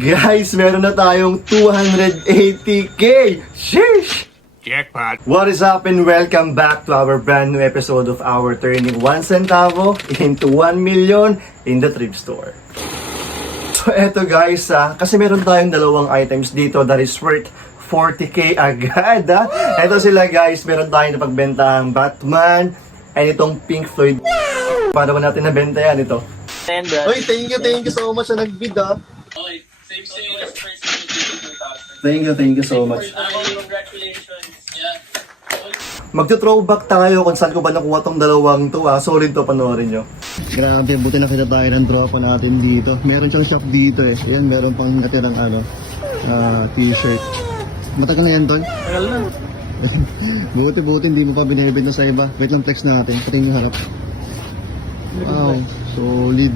Guys, meron na tayong 280k! Sheesh! Jackpot. What is up and welcome back to our brand new episode of our turning 1 centavo into 1 million in the thrift store. So eto guys, kasi meron tayong dalawang items dito that is worth 40k agad. Eto sila guys, meron tayong napagbentahang Batman and itong Pink Floyd. Paano ba natin nabenta yan ito? Oy, thank you so much sa nag-bid Okay, same as first video 2000. Thank you so much. Congratulations. Yeah. Magto-throwback tayo kung saan ko ba nakuha tong dalawang to. Solid to, panoorin nyo. Grabe, buti nakita tayo ng tropa natin dito. Meron siyang shop dito eh. Ayan, meron pang natirang t-shirt. Matagal na yan, Tol? Tagal na. Buti, hindi mo pa binibig na sa iba. Wait lang, flex natin. Pati yung harap. Wow, solid.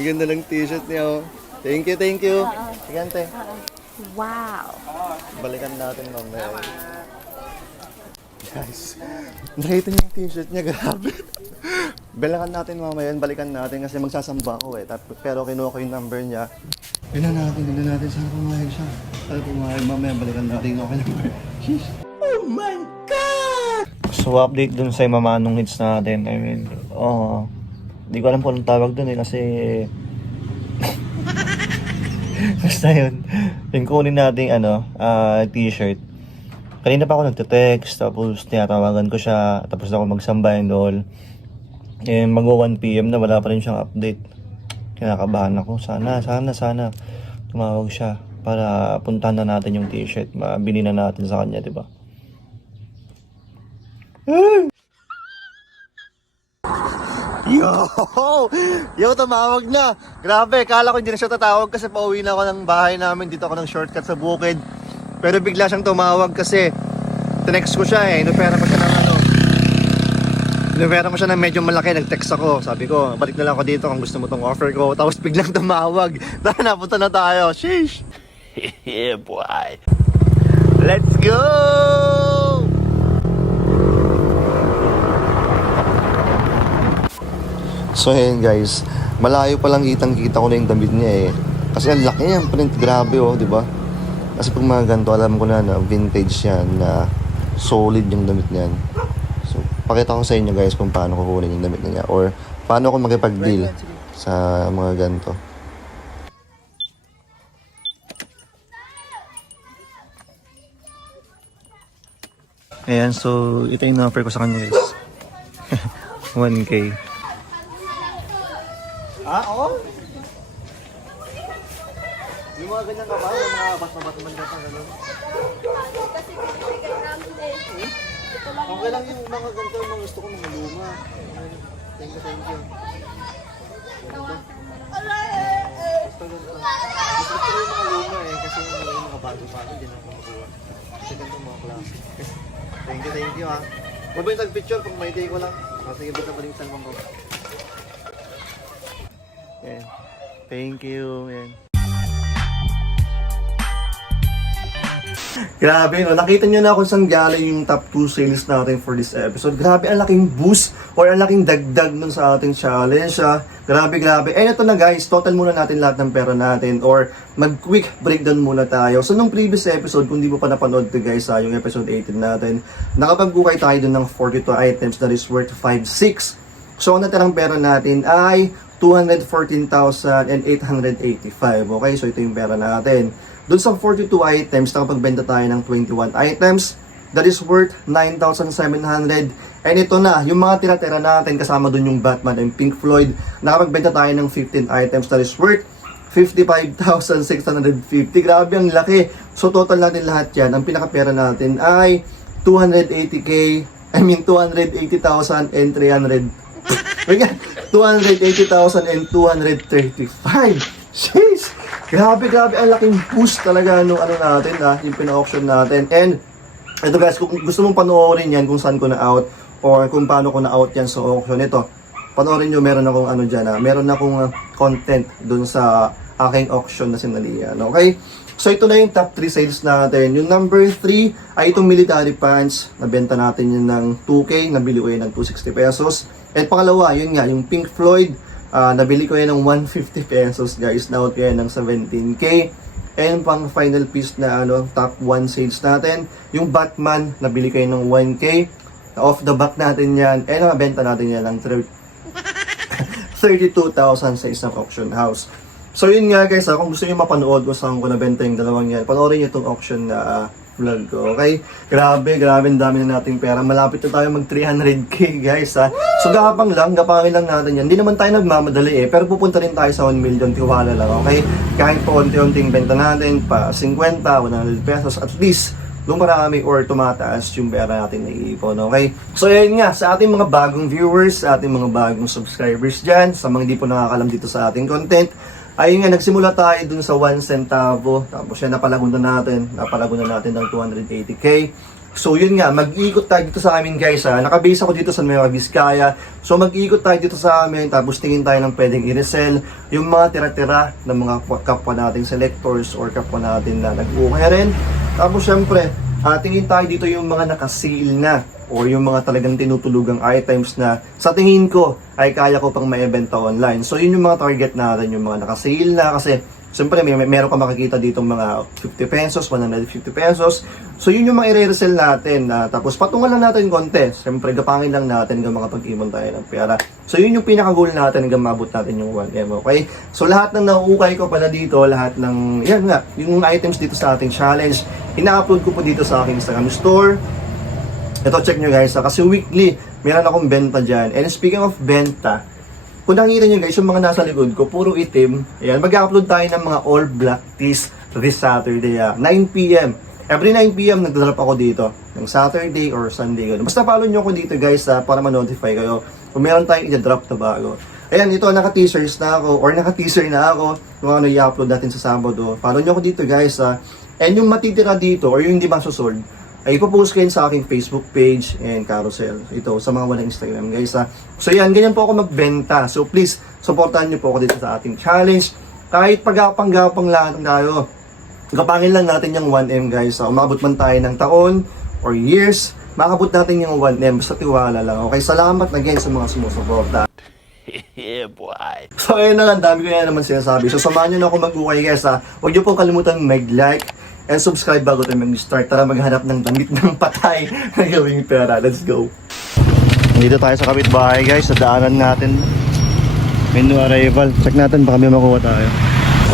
Ang ganda ng t-shirt niya, oh. Thank you. Gigante. Wow. Balikan natin mamaya. Guys, nakita niyo yung t-shirt niya, grabe. Balikan natin mamaya, balikan natin kasi magsasamba ako eh. Pero kinuha ko yung number niya. Tignan natin. Sana pumayag siya. Sana pumayag, mamaya balikan natin yung number. Oh my God! So, update dun sa mamanong hits natin. I mean, di ko alam kung anong tawag dun eh kasi... Basta yun. Yung kunin natin t-shirt. Kanina pa ako nagte-text, tapos tinatawagan ko siya, tapos ako magsamba and all. Mag-1 PM na wala pa rin siyang update. Kinakabahan ako. Sana tumawag siya para puntahan na natin yung t-shirt. Mabili na natin sa kanya, di ba? Yo, tumawag na. Grabe, kala ko hindi na siya tatawag kasi pauwi na ako ng bahay namin. Dito ako ng shortcut sa bukid. Pero bigla siyang tumawag kasi tinext ko siya eh. Inopera ko siya ng medyo malaki. Nag-text ako. Sabi ko, balik na lang ako dito kung gusto mo tong offer ko. Tapos biglang tumawag. Tara, napunta na tayo. Sheesh! Yeah, boy! Let's go! So ayan guys, malayo pa lang kitang-kita ko na yung damit niya eh. Kasi ang laki niya, print, grabe oh, di ba? Kasi pag mga ganito, alam ko na vintage yan, na solid yung damit niyan. So, pakita ko sa inyo guys kung paano kukunin yung damit niya or paano ako makipag-deal sa mga ganito. Ayan, so ito yung offer ko sa kanya guys. 1K. Oo? Yung mga ganyan ka ba? Yung mga bat-batman ka pa gano'n? Kasi pinibigay namin eh. Ito lang Okay lang yung mga ganito, yung mga gusto ko mga luma. Thank you. Gusto ganito. Gusto ko yung mga luma eh, kasi yung mga bago-bago din ako makuha. Kasi ganito mga klase. Thank you ha. Huwag ba yung tag-picture kung may take ko lang? Sige, bita pa rin sa ko. Yeah. Thank you. Yeah. Grabe, no? Nakita nyo na kung saan galing yung top 2 sales natin for this episode. Grabe, ang laking boost or ang laking dagdag nun sa ating challenge. Grabe. Ito na guys, total muna natin lahat ng pera natin or mag-quick breakdown muna tayo. So, nung previous episode, kung di mo pa napanood to guys, yung episode 18 natin, nakapag-bukay tayo dun ng 42 items that is worth 5,600. So, ang natirang pera natin ay 214,885. Okay, so ito yung pera natin. Doon sa 42 items, nakapagbenta tayo ng 21 items. That is worth 9,700. And ito na, yung mga tira-tira natin, kasama doon yung Batman and Pink Floyd. Nakapagbenta tayo ng 15 items. That is worth 55,650. Grabe, ang laki. So total natin lahat yan. Ang pinakapera natin ay 280,000 and 300. 280,235. Jeez! Grabe, ang laking boost talaga nung natin, yung pina-auction natin. And, ito guys, kung gusto mong panoorin yan, kung saan ko na-out, or kung paano ko na-out yan sa auction, ito, panoorin nyo, meron akong meron akong content dun sa aking auction na sinalihan, okay? So, ito na yung top 3 sales natin. Yung number 3 ay itong military pants. Nabenta natin yun ng 2K, nabili ko yun ng 260 pesos. At pangalawa, yun nga, yung Pink Floyd Nabili ko yan ng 150 pesos guys. Naut ko yan ng 17k. And pang final piece na top 1 sales natin. Yung Batman, nabili ko yan ng 1k. Off the back natin yan. And nabenta natin yan ng 32,000 sa isang auction house. So yun nga guys, kung gusto niyo mapanood kung saan ko nabenta yung dalawang yan, panoorin niyo itong auction na vlog ko, okay? Grabe, ang dami na nating pera. Malapit na tayo mag 300k guys ha. So gapangin lang natin yan. Hindi naman tayo nagmamadali pero pupunta rin tayo sa 1 million, tiwala lang, okay? Kahit po unti-unting benta natin, pa 50, 100 pesos, at least lumarami or tumataas yung pera natin na iipon, okay? So yun nga, sa ating mga bagong viewers, sa ating mga bagong subscribers dyan, sa mga hindi po nakakalam dito sa ating content, ayun nga, nagsimula tayo dun sa 1 centavo, tapos yan, napalago na natin ng 280k. So yun nga, mag-iikot tayo dito sa amin guys ha. Nakabase ako dito sa Nueva Vizcaya. So mag-iikot tayo dito sa amin, tapos tingin tayo ng pwedeng i-resell yung mga tira-tira ng mga kapwa nating selectors or kapwa natin na nag-ukay rin. Tapos syempre, tingin tayo dito yung mga naka-sale na o yung mga talagang tinutulugang items na sa tingin ko ay kaya ko pang maibenta online. So yun yung mga target natin, yung mga naka-sale na, kasi siyempre meron ka makikita dito mga 50 pesos, 150 pesos. So yun yung mga i-resell natin. Tapos patungan lang natin konti. Siyempre gapangin lang natin hanggang makapag-ibon tayo ng pera. So yun yung pinaka-goal natin hanggang mabot natin yung 1M, okay? So lahat ng nauukay ko pala dito, lahat ng, yan nga, yung items dito sa ating challenge, ina-upload ko po dito sa aking Instagram store. Ito, check nyo guys, kasi weekly, meron akong benta dyan. And speaking of benta, kung nakikita nyo guys, yung mga nasa likod ko, puro itim. Ayan, mag-upload tayo ng mga all black tees this Saturday, 9 p.m. Every 9 p.m. nagdadrop ako dito, ng Saturday or Sunday. Basta follow nyo ako dito guys, para ma-notify kayo kung meron tayong i-drop na bago. Ayan, ito, naka-teasers na ako, or naka-teaser na ako, kung ano i-upload natin sa Sabado. Follow nyo ako dito guys, And yung matitira dito, or yung hindi masosold, ay ipopost ko yun sa aking Facebook page and carousel. Ito, sa mga walang Instagram guys ha. So yan, ganyan po ako magbenta. So please, supportahan nyo po ako dito sa ating challenge. Kahit pagapang-gapang lang tayo, gapangin lang natin yung 1M guys. Umabot man tayo ng taon or years, makabot natin yung 1M. Basta tiwala lang. Okay, salamat again sa mga sumusuporta. Yeah, boy. So ayun na, ang dami ko yan naman sinasabi. So samahan nyo na ako mag-ukay guys ha. Huwag nyo pong kalimutan mag-like and subscribe bago tayo mag-start. Tara maghanap ng damit ng patay na gawing pera. Let's go! Dito tayo sa kapitbahay guys. Sa daanan natin. Menu arrival. Check natin baka may makuha tayo.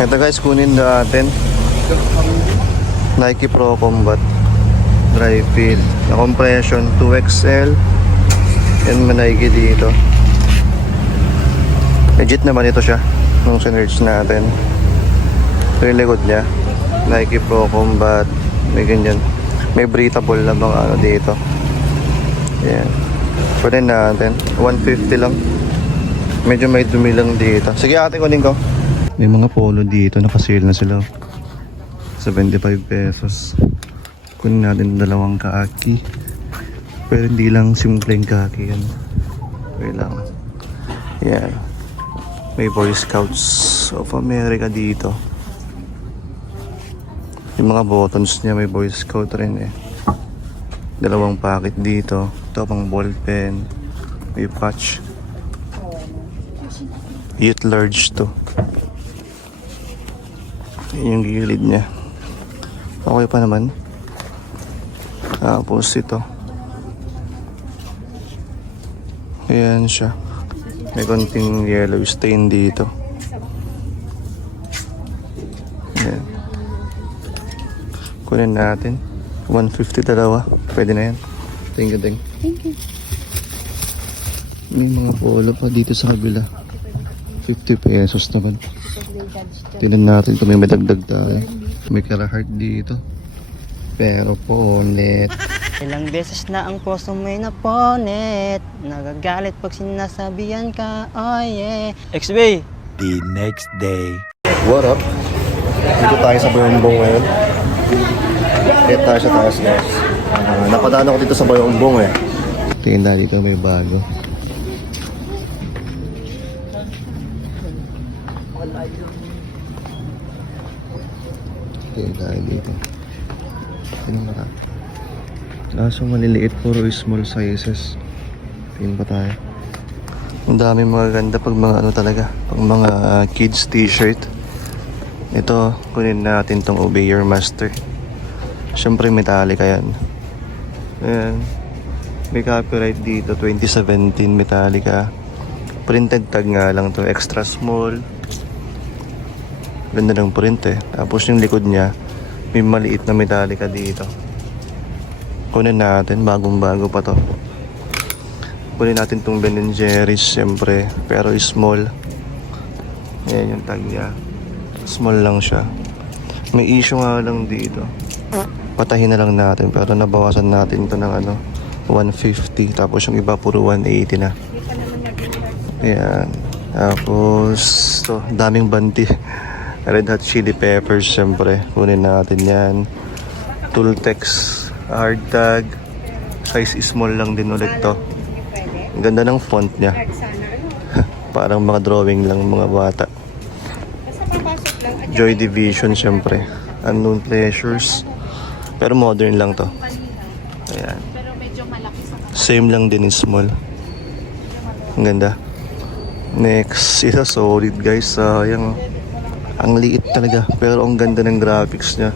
Ito guys, kunin natin. Nike Pro Combat Dry Fit na compression 2XL. Yan may Nike dito. Legit naman ito siya nung sinerge natin. Ito yung likod niya. Nike Pro Combat, may ganyan, may breathable na mga dito. Ayan, pwede natin 150 lang, medyo may dumi lang dito. Sige ate, kunin ko. May mga polo dito, nakasale na sila, 75 pesos. Kunin natin dalawang kaki, pero hindi lang simpleng kaki yan. Wait lang. Ayan, may Boy Scouts of America dito. Yung mga buttons niya may Boy Scout rin eh. Dalawang packet dito. Ito pang ball pen. May patch. Youth large to. Yung gilid niya. Okay pa naman. Tapos ito. Ayan siya. May konting yellow stain dito. Ayan. Kunin natin 150 dalawa, pwede na yan. Thank you. May mga polo pa dito sa kabila, 50 pesos naman. Tingnan natin kung may madagdag tayo. May Carhartt dito, pero ponet. Ilang beses na ang puso mo'y naponet. Nagagalit pag sinasabihan ka, oh yeah. XB! The next day. What up? Dito tayo sa Bayongbong ngayon. Kaya tayo sa taas guys. Napadaan ako dito sa Bayongbong eh. Tingin na dito may bago. Tingin tayo dito. Tingin na. Kaso maliliit, puro small sizes. Tingin pa tayo. Ang dami mga ganda pag mga ano talaga, pag mga kids t-shirt. Ito, kunin natin tong Obey Your Master. Siyempre Metallica yan. Ayan. May copyright dito, 2017 Metallica. Printed tag nga lang to, extra small. Ganda ng print eh. Tapos yung likod niya, may maliit na Metallica dito. Kunin natin, bagong bago pa to. Kunin natin tong Ben & Jerry's siyempre, pero small. Ayan yung tag niya. Small lang siya. May issue nga lang dito. Patahin na lang natin, pero nabawasan natin to ng ano, 150. Tapos yung iba puro 180 na. Ayan. Tapos to, daming banti. Red Hot Chili Peppers siyempre. Kunin natin yan. Tooltex hard tag. Size small lang din ulit to. Ang ganda ng font niya. Parang mga drawing lang mga bata. Joy Division siyempre. Unknown Pleasures. Pero modern lang to. Ayan. Same lang din in small. Ang ganda. Next, isa solid guys. Sayang. Ang liit talaga. Pero ang ganda ng graphics niya.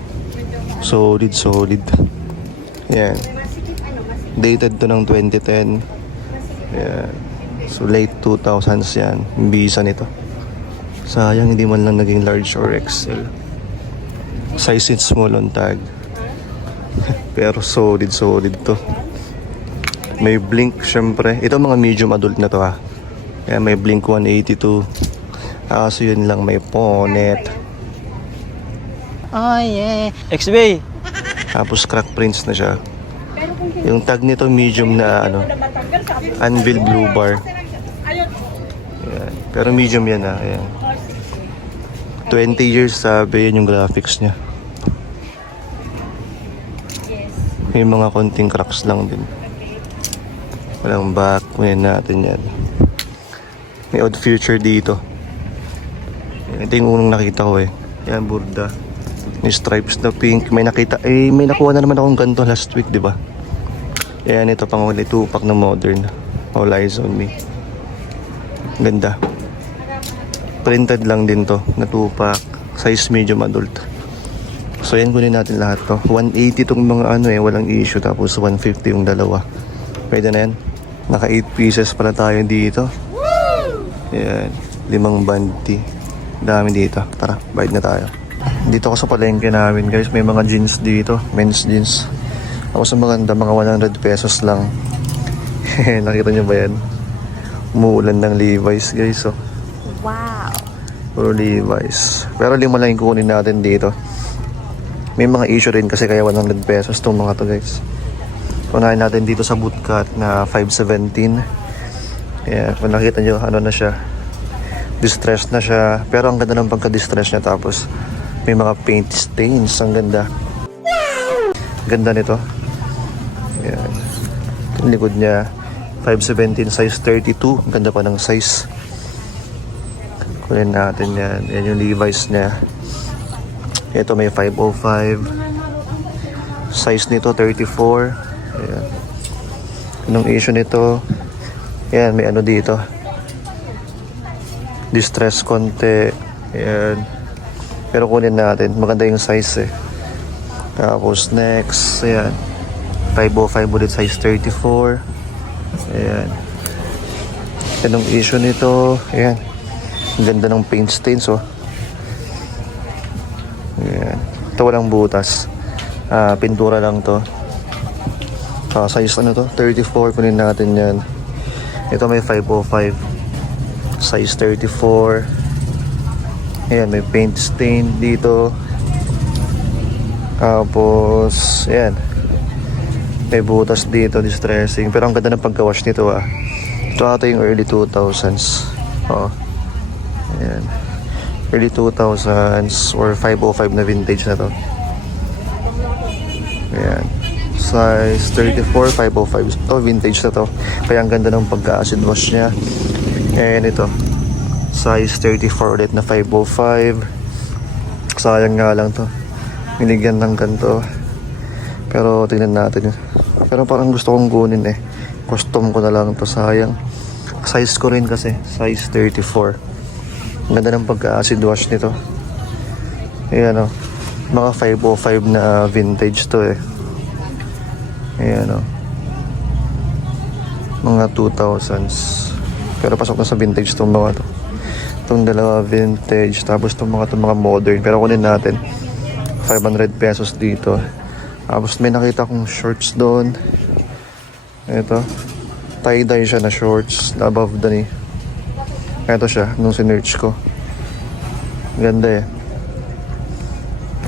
Solid, solid. Ayan. Dated to ng 2010. Ayan. So late 2000s yan. Yung bisa nito. Sayang hindi man lang naging large or XL. Size is small on tag. Pero solid, solid to. May blink syempre. Ito mga medium adult na to ha. Ayan, may blink 182. So yun lang, may Ponet. Oh yeah. XB. Tapos crack prints na siya. Yung tag nito medium na ano, Anvil Blue Bar. Ayan. Pero medium yan ha. Ayan. 20 years sabi, yun yung graphics niya. May mga konting cracks lang din. Walang back. Kunin natin yan. May Odd Future dito. Ito yung unang nakita ko eh. Yan, Burda. May stripes na pink. May nakita. Eh, may nakuha na naman akong ganito last week, di ba? Yan, ito pang uli. 2-pack na modern. All Eyes on Me. Ganda. Printed lang din to. Na 2-pack. Size medium adult. So yan, kunin natin lahat to. 180 tong mga ano eh. Walang issue. Tapos 150 yung dalawa. Pwede na yan. Naka 8 pieces pala tayo dito. Yan. 5 banti. Dami dito. Tara, bayad na tayo. Dito ako sa palengke namin guys. May mga jeans dito. Men's jeans. Ako sa maganda, mga 100 pesos lang. Nakita nyo ba yan? Umuulan ng Levi's guys. Oh. Wow. Puro Levi's. Pero 5 lang yung kunin natin dito. May mga issue rin kasi kaya 100 pesos itong mga to guys. Unahin natin dito sa bootcut na 517. Ayan, kung nakita nyo, ano na siya. Distress na siya. Pero ang ganda ng pagka-distress niya. Tapos may mga paint stains. Ang ganda. Ganda nito. Ayan. Yung likod niya 517 size 32. Ang ganda pa ng size. Kunin natin yan. Yan yung Levi's niya. Ito may 505. Size nito 34. Ayan. Anong issue nito? Ayan, may ano dito. Distress konti. Ayan. Pero kunin natin. Maganda yung size eh. Tapos next. Ayan. 505 ulit size 34. Ayan. Anong issue nito? Ayan. Ang ganda ng paint stains oh. Ayan. Ito walang butas. Pintura lang to. Size ano to? 34. Kunin natin yan. Ito may 505. Size 34. Ayan, may paint stain dito. Tapos, ayan. May butas dito, distressing. Pero ang ganda ng pagkawash nito ah. Ito ata yung early 2000s. Oh. Ayan. Early 2000s or 505 na vintage na to. Ayan. Size 34, 505. Ito, vintage na to. Kaya ang ganda ng pagka-acid wash niya. And ito. Size 34 ulit na 505. Sayang nga lang to. Binigyan ng ganito. Pero tingnan natin. Pero parang gusto kong kunin eh. Custom ko na lang to, sayang. Size ko rin kasi, size 34. Ang ganda ng pagka-acid wash nito. Ayan o. Mga 505 na vintage to eh. Ayan o. Mga 2000s. Pero pasok na sa vintage tong mga to. Itong dalawa vintage. Tapos itong mga modern. Pero kunin natin. 500 pesos dito. Tapos may nakita kong shorts doon. Ito. Tie-dye siya na shorts. Above the knee. Ito siya. Nung sinearch ko. Ganda eh.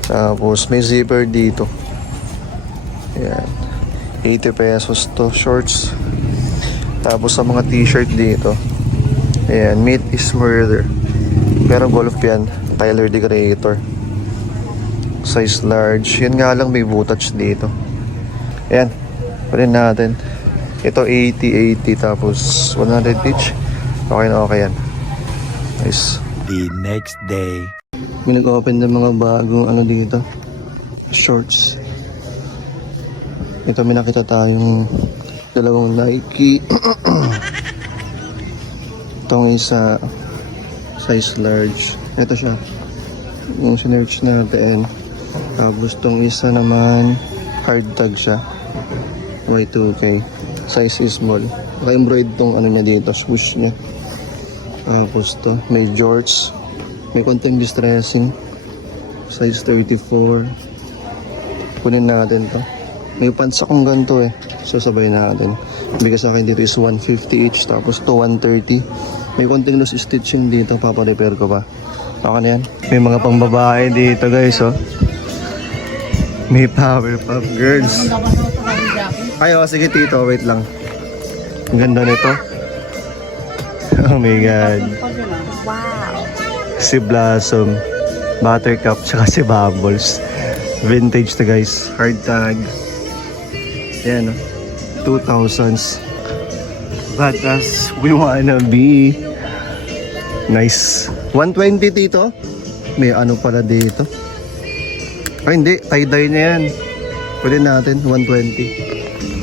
Tapos may zipper dito. Ayan. 80 pesos to shorts. Tapos sa mga t-shirt dito. Ayan. Meat is murder. Pero golf yan. Tyler the Creator. Size large. Yan nga lang may butach dito. Ayan. Parin natin. Ito 80. Tapos 100 each. Okay na okay yan. Nice. The next day. May nag-open ng mga bagong ano dito. Shorts. Ito may nakita tayong dalawang Nike. Itong isa size large. Ito siya. Yung sinearch natin. Tapos itong isa naman hard tag siya. Y2K. Size is small. Naka-embroid tong ano niya dito. Swoosh niya. Tapos to may jorts. May konting distressing. Size 34. Kunin natin to. May pants akong ganito eh. So sabay natin. Bigas sa akin dito is 150 each. Tapos to 130. May konting loose stitching dito. Paparepair ko pa. Baka na yan. May mga pangbabae dito guys oh. May Powerpuff Girls. Ay oh, sige tito. Wait lang. Ang ganda nito. Oh my God. Wow. Si Blossom, Buttercup, tsaka si Bubbles. Vintage to guys. Hard tag. Yan, 2000s. But as we wanna be. Nice. 120 dito. May ano pala dito. Ay hindi, tie-dye na yan. Pwede natin, 120.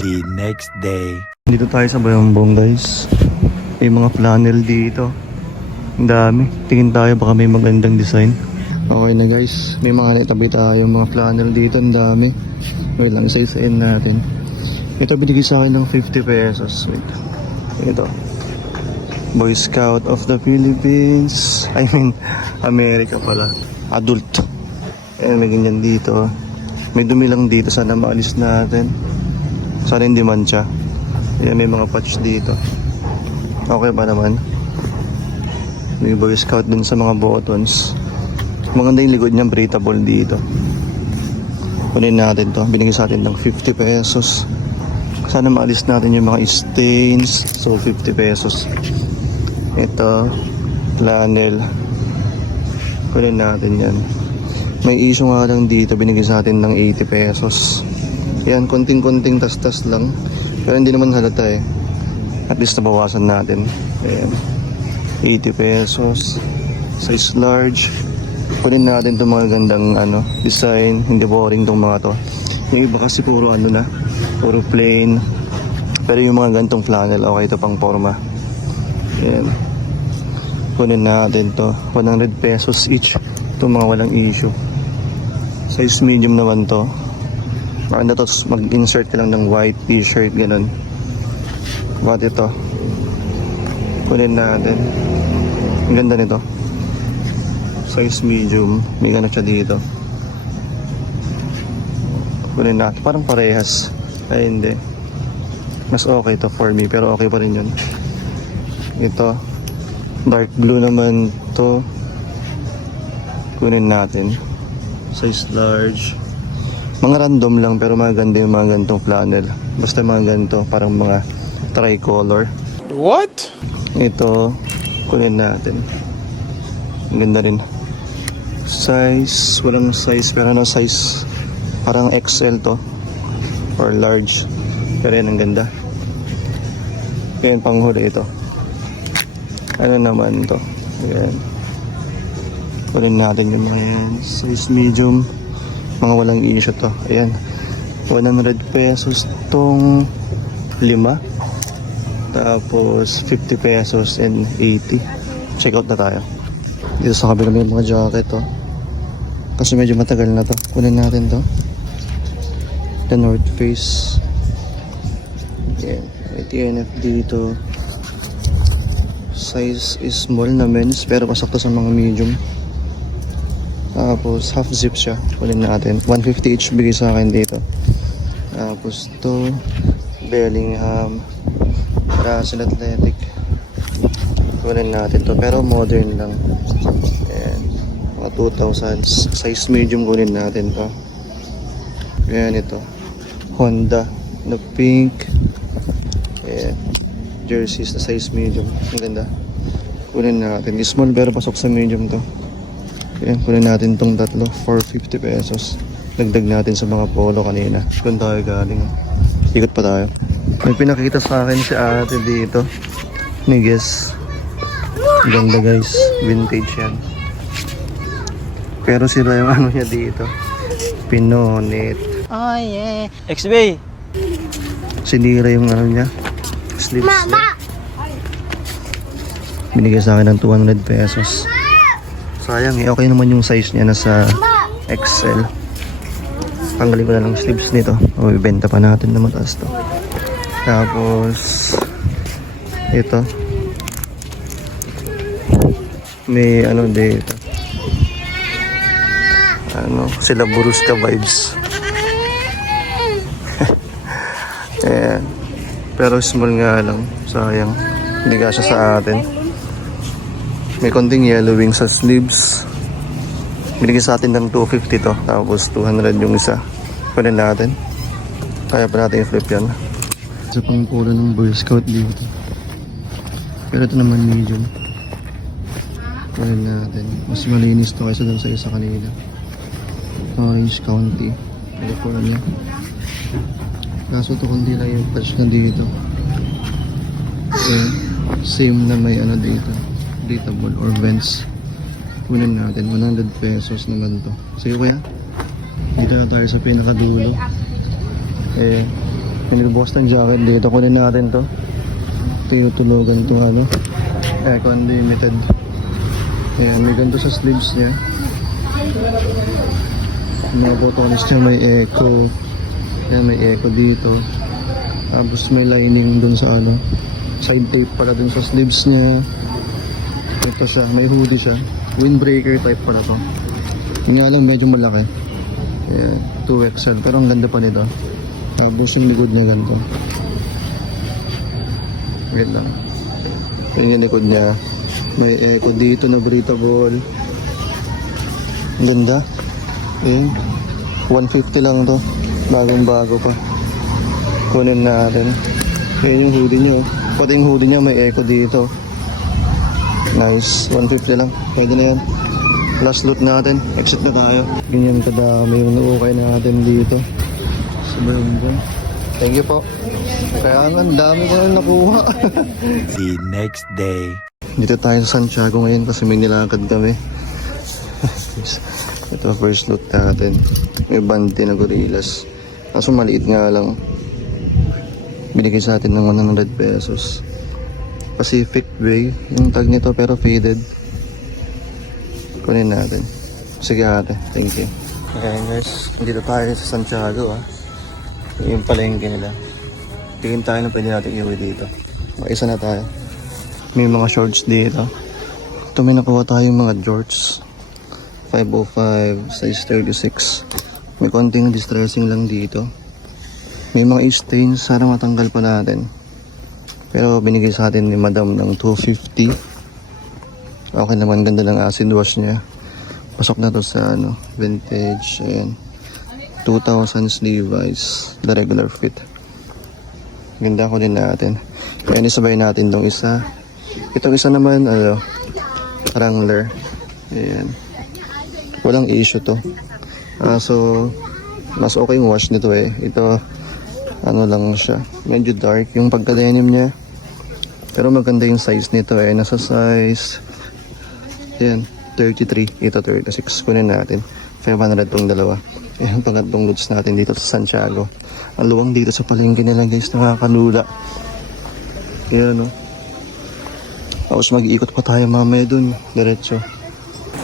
The next day. Dito tayo sa Bayambong guys. May mga flannel dito. Ang dami. Tingin tayo baka may magandang design. Okay na guys. May mga naitabi tayo mga flannel dito. Ang dami. Wait lang. Isa-isain natin. Ito binigay sa akin ng 50 pesos. Wait. Ito. Boy Scout of the Philippines. I mean, America pala. Adult. Ayan, may ganyan dito. May dumi lang dito. Sana maalis natin. Sana hindi mancha. Ayan, may mga patch dito. Okay ba naman? May Boy Scout dun sa mga buttons. Maganda yung likod niya, breathable dito. Kunin natin to. Binigay sa atin ng 50 pesos. Sana maalis natin yung mga stains. So 50 pesos. Ito, flannel. Kunin natin yan. May issue nga lang dito. Binigay sa atin ng 80 pesos. Yan, konting-konting tas-tas lang. Pero hindi naman halata eh. At least nabawasan natin. Ayan. 80 pesos. Size large. Kunin natin itong mga gandang design. Hindi boring itong mga to. Yung iba kasi puro na. Puro plain. Pero yung mga gantong flannel, okay ito pang forma. Ayan. Kunin natin to. 100 pesos each. Itong mga walang issue. Size medium naman to. Maganda to. Mag-insert ka lang ng white t-shirt. Ganun. What ito? Kunin natin. Ang ganda nito. Size medium. May ganun siya dito. Kunin natin. Parang parehas. Ay hindi. Mas okay to for me. Pero okay pa rin yun. Ito. Dark blue naman to. Kunin natin. Size large. Mga random lang pero maganda yung mga ganitong flannel. Basta mga ganito. Parang mga tricolor. What? Ito, kunin natin. Ang ganda rin. Size, walang size pero ano size, parang XL to or large. Pero yan ang ganda. Yan panghuli ito. Ano naman to? Ayan. Kunin natin yung mga yan. Size medium. Mga walang issue to. Ayan. 100 pesos tong 5. Tapos 50 pesos and 80. Check out na tayo. Dito sa kabila may mga jacket oh. Kasi medyo matagal na to. Kunin natin to. The North Face. Yan. May TNF dito. Size is small na men's pero pasok to sa mga medium. Tapos half zip siya. Kunin natin. 150 each bigay sa akin dito. Tapos to Bellingham. Russell Athletic. Kunin natin to pero modern lang. Ayan. Mga 2000s. Size medium kunin natin to. Ayan ito. Honda na pink. Ayan. Jerseys na size medium. Ang ganda. Kunin natin. Small pero pasok sa medium to. Ayan. Kunin natin tong tatlo. 450 pesos. Dagdag natin sa mga polo kanina. Doon tayo galing. Ikot pa tayo. May pinakita sa akin si ate dito. Guess. Ganda guys. Vintage yan. Pero sila yung ano niya dito. Pinonit. Oh yeah. XB. Sinira yung ano niya. Sleeves niya. Binigay sa akin ng 200 pesos. Sayang eh. Okay naman yung size niya. Nasa XL. Tanggalin ko na lang sleeves nito. O, ibenta pa natin na mataas to. Tapos ito. May ano dito. Ano, sila Buruska vibes. Ayan. Pero small nga lang. Sayang. Hindi kasya sa atin. May konting yellowing sa sleeves. Binigay sa atin ng 250 to. Tapos 200 yung isa. Kunin natin. Kaya pa natin i-flip yan. Isa pang pula ng Boy Scout dito. Pero ito naman medium. Kunin natin. Mas malinis to kaysa dun sa isa kanina. Orange County, California. Kaso ito kundi lang yung patch na dito. Same na may ano dito. Breathable or vents. Kunin natin. 100 pesos naman to. Sige kuya. Dito na tayo sa pinakadulo. Nilibos ng jacket dito. Kunin natin to. Tinutulogan to ano. Eco Unlimited. Ayan, may ganito sa sleeves niya. Mga botones niya may echo. Ayan, may echo dito. Tapos may lining dun sa ano. Side tape pala dun sa sleeves niya. Ito siya, may hoodie siya. Windbreaker type pala to. Yung nga lang medyo malaki. Ayan, 2XL. Pero ang ganda pa nito. Tapos yung likod niya ganito. Wait lang. Yung likod niya. May echo dito na breathable. Ang ganda. Ayan. 150 lang to. Bagong bago pa. Kunin natin. Ayan yung hoodie niya. Pati yung hoodie niya may echo dito. Nice. 150 lang. Pwede na yan. Last loot natin. Exit na tayo. Ganyan kadami yung naukay natin dito. Sobrang. Thank you po. Kaya nga, ang dami ko na nakuha. The next day. Dito tayo sa Santiago ngayon kasi may nilakad kami. Ito first look natin. May bandi na gorillas. Kaso maliit nga lang. Binigay sa atin ng 100 pesos. Pacific Way yung tag nito pero faded. Kunin natin. Sige ate, thank you. Okay guys, dito tayo sa Santiago yung palengke nila. Tingin tayo na pwede natin iuwi dito. Isa na tayo. May mga shorts dito. Ito may nakuha tayong mga jorts. 505, size 36. May konting distressing lang dito. May mga stains, sana matanggal pa natin. Pero binigay sa atin ni madam ng 250. Okay naman, ganda ng acid wash niya. Pasok na to sa ano, vintage. Ayan. 2000s Levi's. The regular fit. Ganda ko din natin. Ayan, isabay natin tong isa. Itong isa naman, Wrangler. Ayan. Walang issue to. So, mas okay yung wash nito eh. Ito, ano lang siya. Medyo dark yung pagka-denim niya. Pero maganda yung size nito eh. Nasa size, ayan, 33. Ito 36. Kunin natin. 500 tong dalawa. Ayan, pangatlong loads natin dito sa Santiago. Ang luwang dito sa palengke nila guys. Nakakalula. Ayan, no? Tapos mag-iikot pa tayo mamaya dun. Diretso.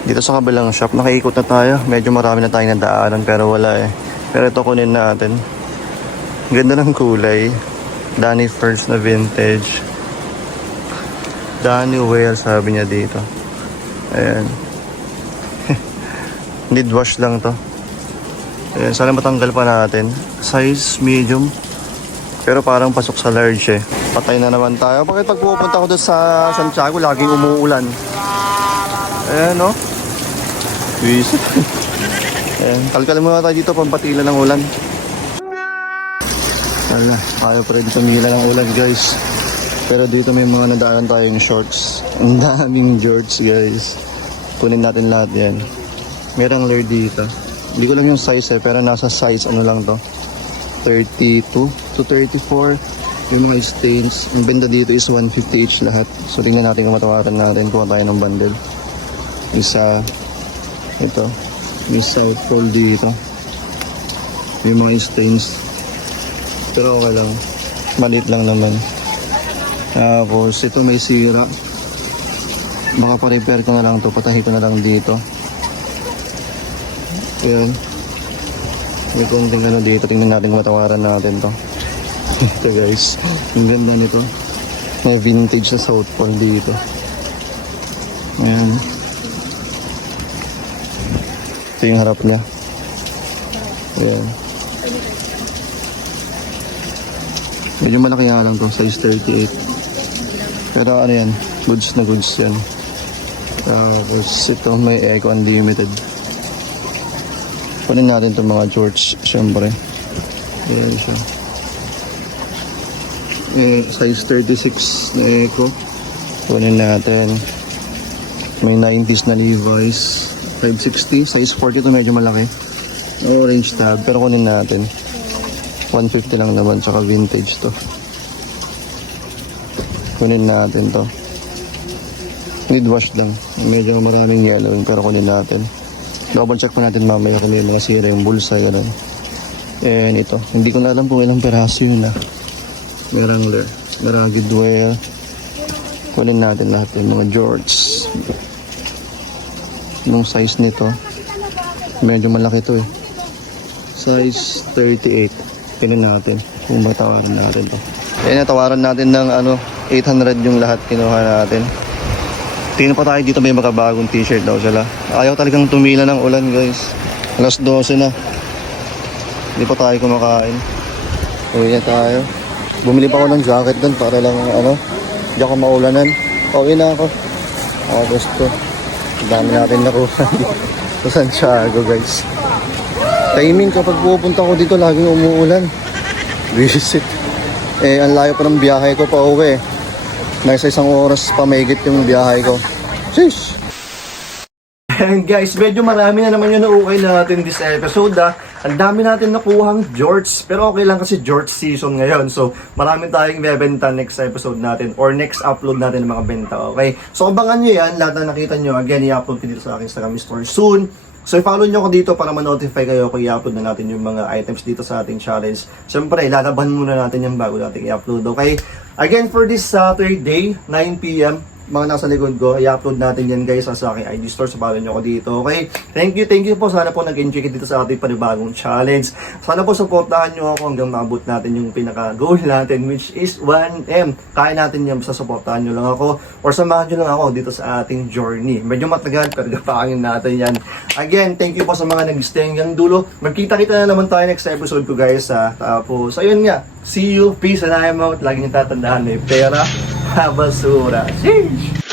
Dito sa kabilang shop, nakaikot na tayo. Medyo marami na tayong nadaanan pero wala eh. Pero ito kunin natin. Ganda ng kulay. Danny First na vintage. Danny Wear sabi niya dito. Ayan. Need wash lang to. Ayan, sana matanggal pa natin. Size medium. Pero parang pasok sa large eh. Patay na naman tayo. Bakit pag pupunta ko doon sa Santiago, laging umuulan? Ayan, no? Visit. Ayan, kalkal muna tayo dito, pampatila ng ulan. Wala, tayo pa rin tumila ng ulan, guys. Pero dito may mga nadaanan tayong shorts. Ang daming shorts, guys. Kunin natin lahat yan. Merong layer dito. Hindi ko lang yung size eh, pero nasa size ano lang to. 32 to 34. Yung mga stains. Ang benda dito is 150 each lahat. So tingnan natin kung matawaran natin. Kuha tayo ng bundle. Isa. Ito. May South Pole dito. Yung mga stains. Pero okay lang. Maliit lang naman. Tapos ito may sira. Baka pa-repair ko na lang to. Patahi ko na lang dito. Ayan. May konting ano dito. Tingnan natin kung matawaran natin to. Ito guys. Ang ganda nito. May vintage sa South Pole dito. Ayan. Ito yung harap niya. Ayan. Medyo malaki nga lang to. Size 38. Pero ano yan. Goods na goods yan. Tapos ito may Eco Unlimited. Kunin natin itong mga George, syempre. Ayan siya. Size 36 na Eco. Kunin natin. May 90s na Levi's. 560. Size 40 ito medyo malaki. Orange tab. Pero kunin natin. 150 lang naman. Tsaka vintage to. Kunin natin to. Need wash lang. Medyo maraming yellowing. Pero kunin natin. Double check pa natin mamaya kung may mga sira yung bulsa, gano'n. And ito, hindi ko na alam kung ilang peraso yun ah. May Wrangler, may rugged wear. Kunin natin lahat yung mga Jorts. Yung size nito, medyo malaki to eh. Size 38. Kunin natin, kung matawaran natin to. Ayan, natawaran natin ng 800 yung lahat kinuha natin. Tingnan pa tayo dito, may makabagong t-shirt daw sila. Ayaw talagang tumila ng ulan guys. Alas 12 na. Hindi pa tayo kumakain. Uwi na tayo. Bumili pa ako ng jacket doon para lang hindi ako maulanan. Uwi na ako. Agosto. Dami natin nakuha sa Santiago guys. Timing kapag pupunta ko dito laging umuulan. Visit. Ang layo pa ng biyahe ko pa uwi. Nasa 1 oras pa mahigit yung biyahe ko. Sheesh! And guys, medyo marami na naman yung naukay natin this episode Ang dami natin nakuhang Jorts. Pero okay lang kasi Jorts season ngayon. So, marami tayong bebenta next episode natin or next upload natin ng mga benta, okay? So, abangan nyo yan. Lahat na nakita nyo, again, i-upload ko dito sa aking Instagram store soon. So, i-follow nyo ko dito para ma-notify kayo kung i-upload na natin yung mga items dito sa ating challenge. Siyempre, lalaban muna natin yung bago natin i-upload, okay? Again, for this Saturday, 9 p.m., mga nasa likod ko, i-upload natin yan guys sa aking ID store. So, follow nyo ko dito, okay? Thank you po. Sana po nag-enjoy kayo dito sa ating panibagong challenge. Sana po supportahan nyo ako hanggang maabot natin yung pinaka-goal natin, which is 1M. Kaya natin yan, basta supportahan nyo lang ako or samahan nyo lang ako dito sa ating journey. Medyo matagal, pero gapangin natin yan. Again, thank you po sa mga nag-stay hanggang dulo. Magkita-kita na naman tayo next episode ko guys. Tapos, ayun nga. See you. Peace and I'm out. Lagi nyo tatandaan, may pera, basura. Sheesh!